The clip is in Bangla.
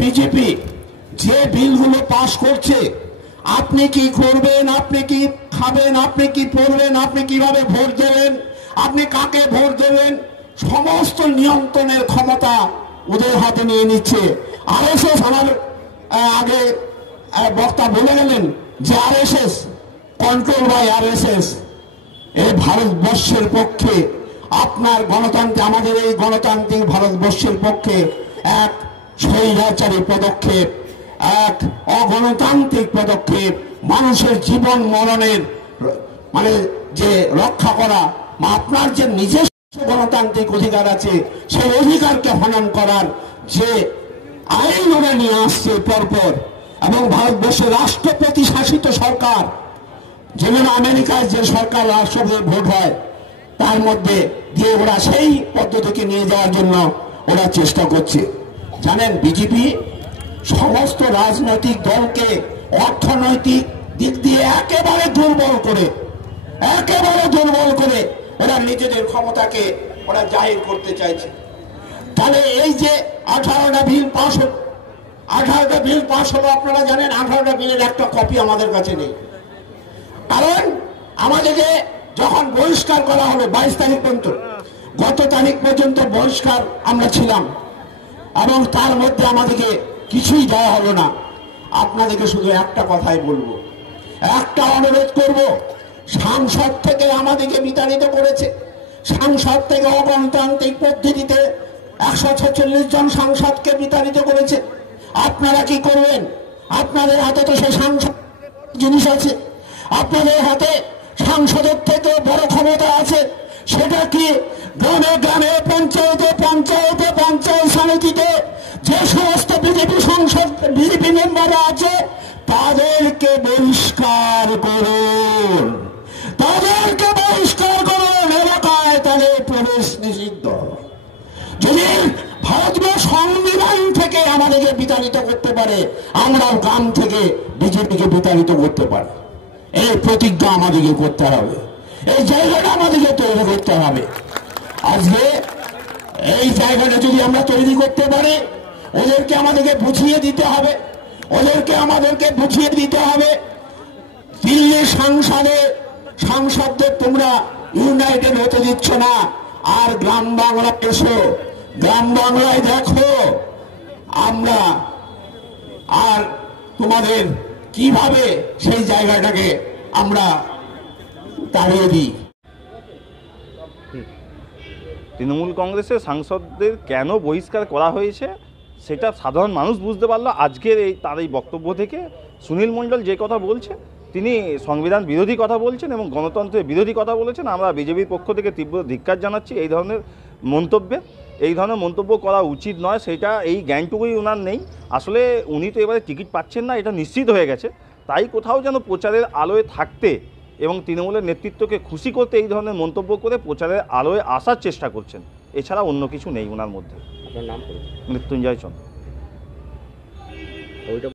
বিজেপি যে বিলগুলো পাশ করছে, আপনি কি করবেন, আপনি কি খাবেন, আপনি কি পড়বেন, আপনি কিভাবে ভোট দেবেন, আপনি কাকে ভোট দেবেন, সমস্ত নিয়ন্ত্রণের ক্ষমতা ওদের হাতে নিয়ে নিচ্ছে আরএসএস। আমার আগে বক্তা বলে গেলেন যে আরএসএস, কন্ট্রোল বাই আরএসএস। এই ভারতবর্ষের পক্ষে, আপনার গণতন্ত্র, আমাদের এই গণতান্ত্রিক ভারতবর্ষের পক্ষে এক স্বৈরাচারী পদক্ষেপ, এক অগণতান্ত্রিক পদক্ষেপ। মানুষের জীবন মরণের মানে যে রক্ষা করা, আপনার যে নিজস্ব গণতান্ত্রিক অধিকার আছে, সেই অধিকারকে হনন করার যে আইন ওরা নিয়ে আসছে পরপর, এবং ভারতবর্ষের রাষ্ট্রপতি শাসিত সরকার, যেমন আমেরিকায় যে সরকার রাষ্ট্রপতি ভোট হয় তার মধ্যে দিয়ে ওরা সেই পদ্ধতিকে নিয়ে যাওয়ার জন্য ওরা চেষ্টা করছে। জানেন, বিজেপি সমস্ত রাজনৈতিক দলকে অর্থনৈতিক দিক দিয়ে একেবারে দুর্বল করে ওরা নিজেদের ক্ষমতাকে ওরা জাহির করতে চাইছে। তাহলে এই যে 18টা বিল পাস হলো, আপনারা জানেন 18টা বিলের একটা কপি আমাদের কাছে নেই। কারণ আমাদেরকে যখন বহিষ্কার করা হলো 22 তারিখ পর্যন্ত, গত তারিখ পর্যন্ত বহিষ্কার আমরা ছিলাম, এবং তার মধ্যে আমাদেরকে কিছুই দেওয়া হলো না। আপনাদেরকে শুধু একটা কথাই বলবো, একটা অনুরোধ করব, সাংসদ থেকে আমাদেরকে বিতাড়িত করেছে, সাংসদ থেকে অগণতান্ত্রিক পদ্ধতিতে 146 জন সাংসদকে বিতাড়িত করেছে। আপনারা কি করবেন? আপনাদের হাতে তো সেই সাংসদ জিনিস আছে, আপনাদের হাতে সাংসদের থেকে বড় ক্ষমতা আছে। সেটা কি গ্রামে গ্রামে, পঞ্চায়েতে পঞ্চায়েতে, পঞ্চায়েত সমিতিতে যে সমস্ত বিজেপি মেম্বাররা আছে তাদেরকে বহিষ্কার করুন, এলাকায় তাদের প্রবেশ নিষিদ্ধ। যদি ভারতীয় সংবিধান থেকে আমাদেরকে বিতাড়িত করতে পারে, আমরাও গ্রাম থেকে বিজেপিকে বিতাড়িত করতে পারি। এই প্রতিজ্ঞা আমাদেরকে করতে হবে, এই জায়গাটা আমাদেরকে তৈরি করতে হবে। আজকে এই জায়গাটা যদি আমরা তৈরি করতে পারি, ওদেরকে আমাদেরকে বুঝিয়ে দিতে হবে, দিল্লির সাংসদদের তোমরা ইউনাইটেড হতে দিচ্ছ না, আর গ্রাম বাংলা এসো, গ্রাম বাংলায় দেখো আমরা আর তোমাদের কিভাবে সেই জায়গাটাকে আমরা তাড়িয়ে দিই। তৃণমূল কংগ্রেসের সাংসদদের কেন বহিষ্কার করা হয়েছে সেটা সাধারণ মানুষ বুঝতে পারলো আজকের তার এই বক্তব্য থেকে। সুনীল মণ্ডল যে কথা বলছে, তিনি সংবিধান বিরোধী কথা বলছেন এবং গণতন্ত্রের বিরোধী কথা বলেছেন। আমরা বিজেপির পক্ষ থেকে তীব্র ধিক্কার জানাচ্ছি এই ধরনের মন্তব্য করা উচিত নয়, সেটা এই জ্ঞানটুকুই ওনার নেই। আসলে উনি তো এবারে টিকিট পাচ্ছেন না, এটা নিশ্চিত হয়ে গেছে। তাই কোথাও যেন প্রচারের আলোয় থাকতে এবং তৃণমূলের নেতৃত্বকে খুশি করতে এই ধরনের মন্তব্য করে প্রচারের আলোয় আসার চেষ্টা করছেন, এছাড়া অন্য কিছু নেই ওনার মধ্যে। আপনার নাম? মৃত্যুঞ্জয় চন্দ্র।